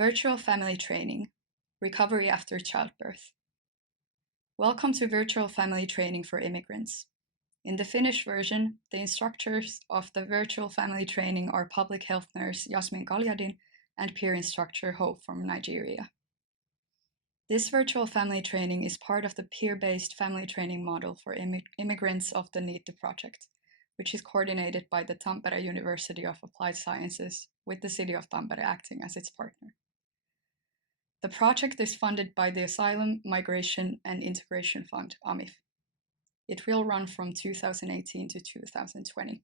Virtual Family Training, Recovery After Childbirth. Welcome to Virtual Family Training for Immigrants. In the Finnish version, the instructors of the Virtual Family Training are public health nurse Jasmin Kaljadin and peer instructor Hope from Nigeria. This virtual family training is part of the peer-based family training model for immigrants of the Synnytyksestä project, which is coordinated by the Tampere University of Applied Sciences, with the city of Tampere acting as its partner. The project is funded by the Asylum, Migration and Integration Fund, AMIF. It will run from 2018 to 2020.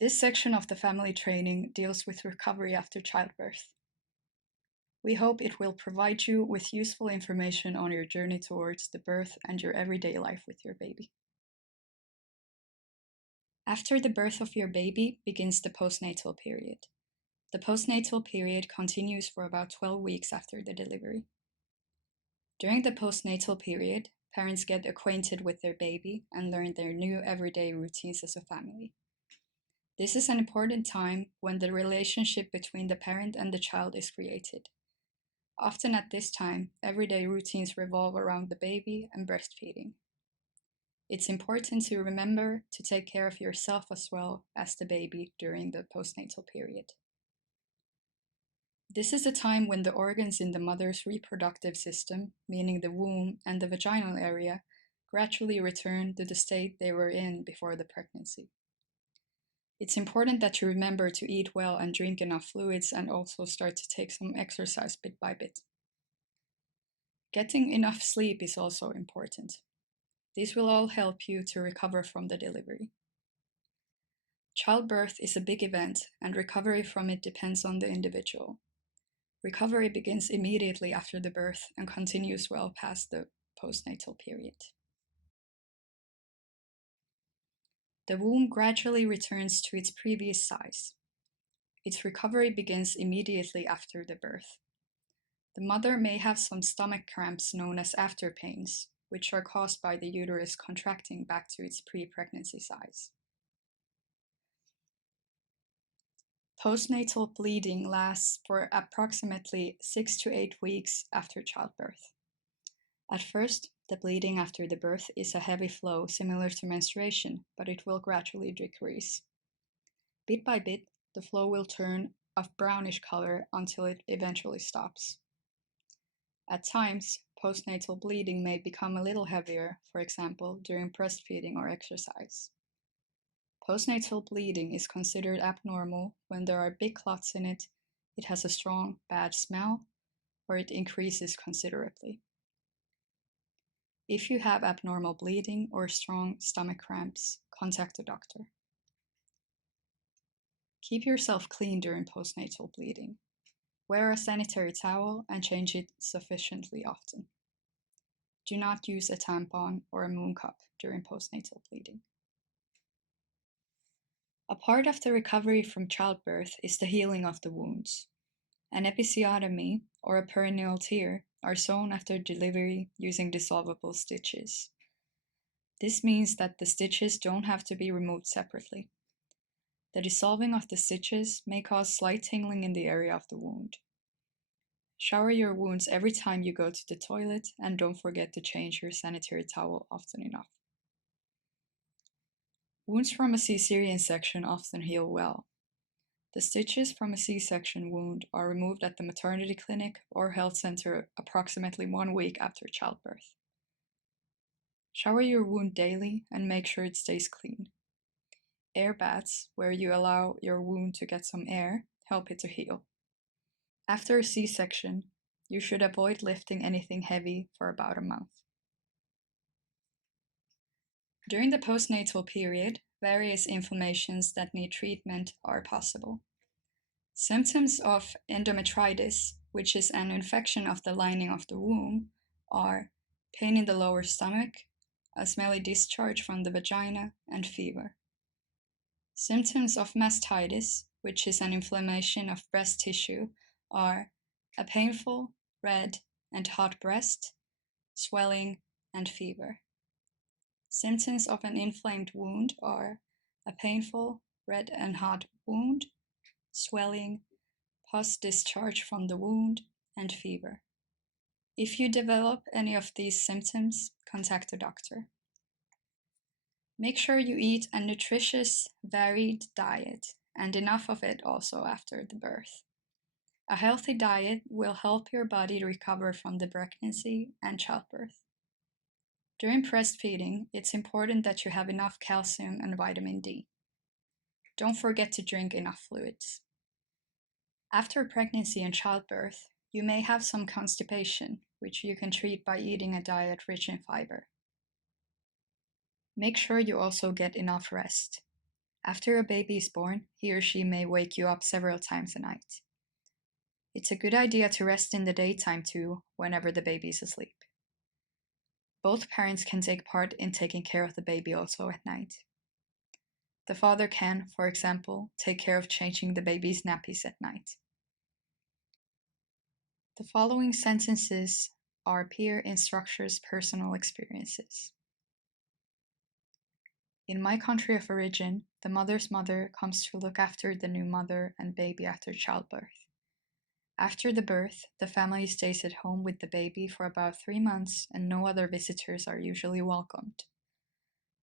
This section of the family training deals with recovery after childbirth. We hope it will provide you with useful information on your journey towards the birth and your everyday life with your baby. After the birth of your baby begins the postnatal period. The postnatal period continues for about 12 weeks after the delivery. During the postnatal period, parents get acquainted with their baby and learn their new everyday routines as a family. This is an important time when the relationship between the parent and the child is created. Often at this time, everyday routines revolve around the baby and breastfeeding. It's important to remember to take care of yourself as well as the baby during the postnatal period. This is a time when the organs in the mother's reproductive system, meaning the womb and the vaginal area, gradually return to the state they were in before the pregnancy. It's important that you remember to eat well and drink enough fluids and also start to take some exercise bit by bit. Getting enough sleep is also important. These will all help you to recover from the delivery. Childbirth is a big event and recovery from it depends on the individual. Recovery begins immediately after the birth and continues well past the postnatal period. The womb gradually returns to its previous size. Its recovery begins immediately after the birth. The mother may have some stomach cramps known as after pains, which are caused by the uterus contracting back to its pre-pregnancy size. Postnatal bleeding lasts for approximately 6 to 8 weeks after childbirth. At first, the bleeding after the birth is a heavy flow similar to menstruation, but it will gradually decrease. Bit by bit, the flow will turn of brownish color until it eventually stops. At times, postnatal bleeding may become a little heavier, for example, during breastfeeding or exercise. Postnatal bleeding is considered abnormal when there are big clots in it, it has a strong, bad smell, or it increases considerably. If you have abnormal bleeding or strong stomach cramps, contact a doctor. Keep yourself clean during postnatal bleeding. Wear a sanitary towel and change it sufficiently often. Do not use a tampon or a moon cup during postnatal bleeding. A part of the recovery from childbirth is the healing of the wounds. An episiotomy or a perineal tear are sewn after delivery using dissolvable stitches. This means that the stitches don't have to be removed separately. The dissolving of the stitches may cause slight tingling in the area of the wound. Shower your wounds every time you go to the toilet and don't forget to change your sanitary towel often enough. Wounds from a cesarean section often heal well. The stitches from a C-section wound are removed at the maternity clinic or health center approximately 1 week after childbirth. Shower your wound daily and make sure it stays clean. Air baths, where you allow your wound to get some air, help it to heal. After a C-section, you should avoid lifting anything heavy for about a month. During the postnatal period, various inflammations that need treatment are possible. Symptoms of endometritis, which is an infection of the lining of the womb, are pain in the lower stomach, a smelly discharge from the vagina, and fever. Symptoms of mastitis, which is an inflammation of breast tissue, are a painful, red, and hot breast, swelling, and fever. Symptoms of an inflamed wound are a painful, red and hot wound, swelling, pus discharge from the wound, and fever. If you develop any of these symptoms, contact a doctor. Make sure you eat a nutritious, varied diet, and enough of it also after the birth. A healthy diet will help your body recover from the pregnancy and childbirth. During breastfeeding, it's important that you have enough calcium and vitamin D. Don't forget to drink enough fluids. After pregnancy and childbirth, you may have some constipation, which you can treat by eating a diet rich in fiber. Make sure you also get enough rest. After a baby is born, he or she may wake you up several times a night. It's a good idea to rest in the daytime too, whenever the baby is asleep. Both parents can take part in taking care of the baby also at night. The father can, for example, take care of changing the baby's nappies at night. The following sentences are peer instructors' personal experiences. In my country of origin, the mother's mother comes to look after the new mother and baby after childbirth. After the birth, the family stays at home with the baby for about 3 months and no other visitors are usually welcomed.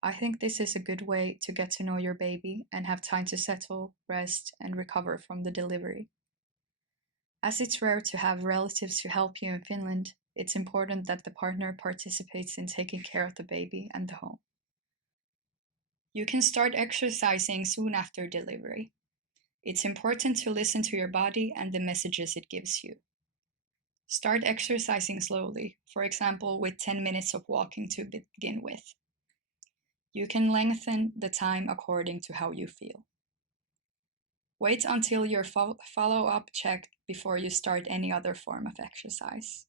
I think this is a good way to get to know your baby and have time to settle, rest, and recover from the delivery. As it's rare to have relatives to help you in Finland, it's important that the partner participates in taking care of the baby and the home. You can start exercising soon after delivery. It's important to listen to your body and the messages it gives you. Start exercising slowly, for example with 10 minutes of walking to begin with. You can lengthen the time according to how you feel. Wait until your follow-up check before you start any other form of exercise.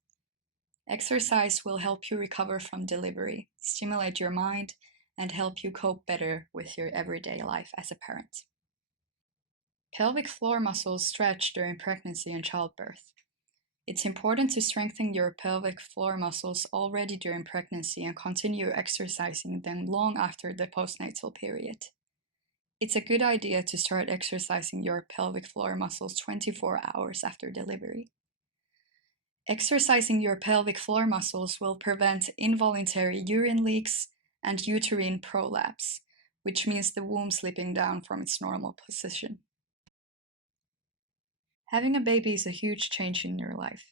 Exercise will help you recover from delivery, stimulate your mind, and help you cope better with your everyday life as a parent. Pelvic floor muscles stretch during pregnancy and childbirth. It's important to strengthen your pelvic floor muscles already during pregnancy and continue exercising them long after the postnatal period. It's a good idea to start exercising your pelvic floor muscles 24 hours after delivery. Exercising your pelvic floor muscles will prevent involuntary urine leaks and uterine prolapse, which means the womb slipping down from its normal position. Having a baby is a huge change in your life.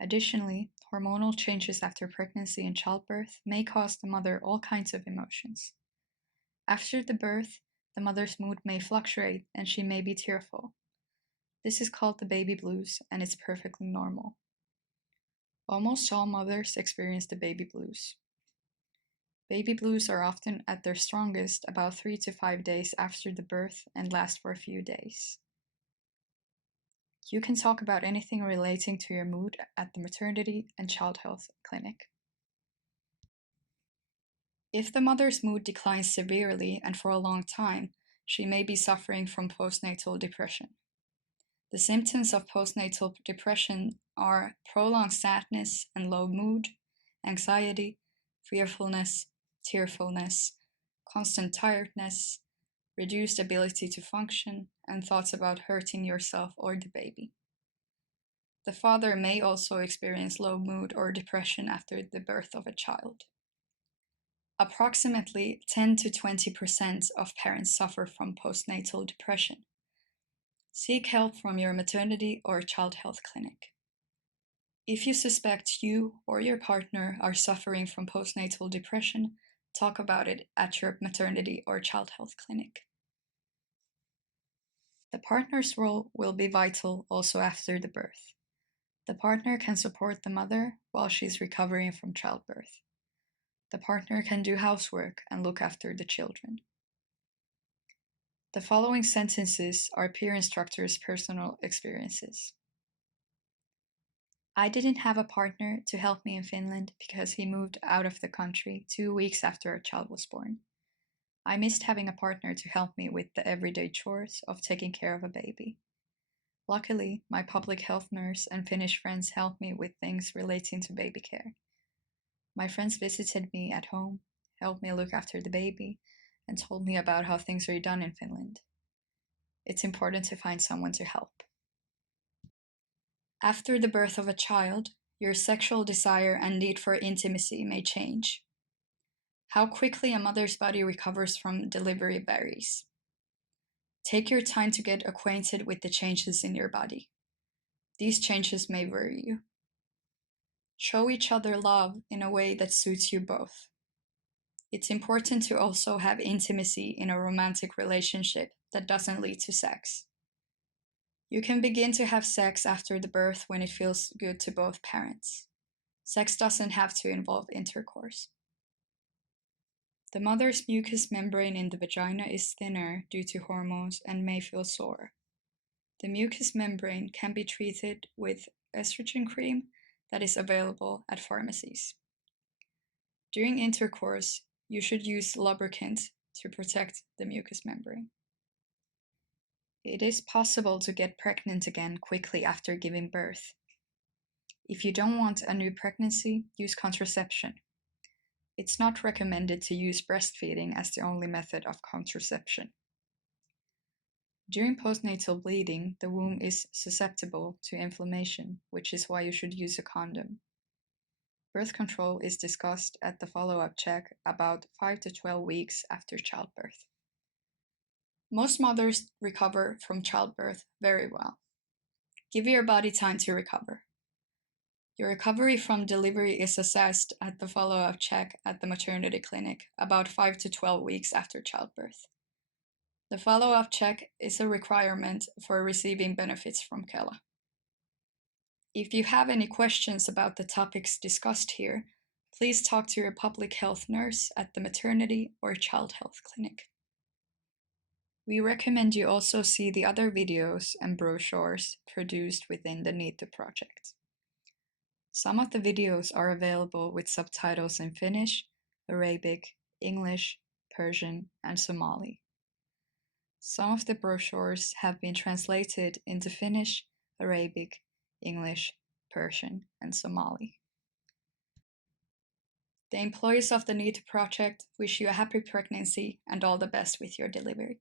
Additionally, hormonal changes after pregnancy and childbirth may cause the mother all kinds of emotions. After the birth, the mother's mood may fluctuate and she may be tearful. This is called the baby blues and it's perfectly normal. Almost all mothers experience the baby blues. Baby blues are often at their strongest about 3 to 5 days after the birth and last for a few days. You can talk about anything relating to your mood at the maternity and child health clinic. If the mother's mood declines severely and for a long time, she may be suffering from postnatal depression. The symptoms of postnatal depression are prolonged sadness and low mood, anxiety, fearfulness, tearfulness, constant tiredness, reduced ability to function, and thoughts about hurting yourself or the baby. The father may also experience low mood or depression after the birth of a child. Approximately 10 to 20% of parents suffer from postnatal depression. Seek help from your maternity or child health clinic. If you suspect you or your partner are suffering from postnatal depression, talk about it at your maternity or child health clinic. The partner's role will be vital also after the birth. The partner can support the mother while she's recovering from childbirth. The partner can do housework and look after the children. The following sentences are peer instructors' personal experiences. I didn't have a partner to help me in Finland because he moved out of the country 2 weeks after a child was born. I missed having a partner to help me with the everyday chores of taking care of a baby. Luckily, my public health nurse and Finnish friends helped me with things relating to baby care. My friends visited me at home, helped me look after the baby, and told me about how things are done in Finland. It's important to find someone to help. After the birth of a child, your sexual desire and need for intimacy may change. How quickly a mother's body recovers from delivery varies. Take your time to get acquainted with the changes in your body. These changes may worry you. Show each other love in a way that suits you both. It's important to also have intimacy in a romantic relationship that doesn't lead to sex. You can begin to have sex after the birth when it feels good to both parents. Sex doesn't have to involve intercourse. The mother's mucous membrane in the vagina is thinner due to hormones and may feel sore. The mucous membrane can be treated with estrogen cream that is available at pharmacies. During intercourse, you should use lubricant to protect the mucous membrane. It is possible to get pregnant again quickly after giving birth. If you don't want a new pregnancy, use contraception. It's not recommended to use breastfeeding as the only method of contraception. During postnatal bleeding, the womb is susceptible to inflammation, which is why you should use a condom. Birth control is discussed at the follow-up check about 5 to 12 weeks after childbirth. Most mothers recover from childbirth very well. Give your body time to recover. Your recovery from delivery is assessed at the follow-up check at the maternity clinic about 5 to 12 weeks after childbirth. The follow-up check is a requirement for receiving benefits from Kela. If you have any questions about the topics discussed here, please talk to your public health nurse at the maternity or child health clinic. We recommend you also see the other videos and brochures produced within the Synnytyksestä project. Some of the videos are available with subtitles in Finnish, Arabic, English, Persian, and Somali. Some of the brochures have been translated into Finnish, Arabic, English, Persian, and Somali. The employees of the Synnytyksestä project wish you a happy pregnancy and all the best with your delivery.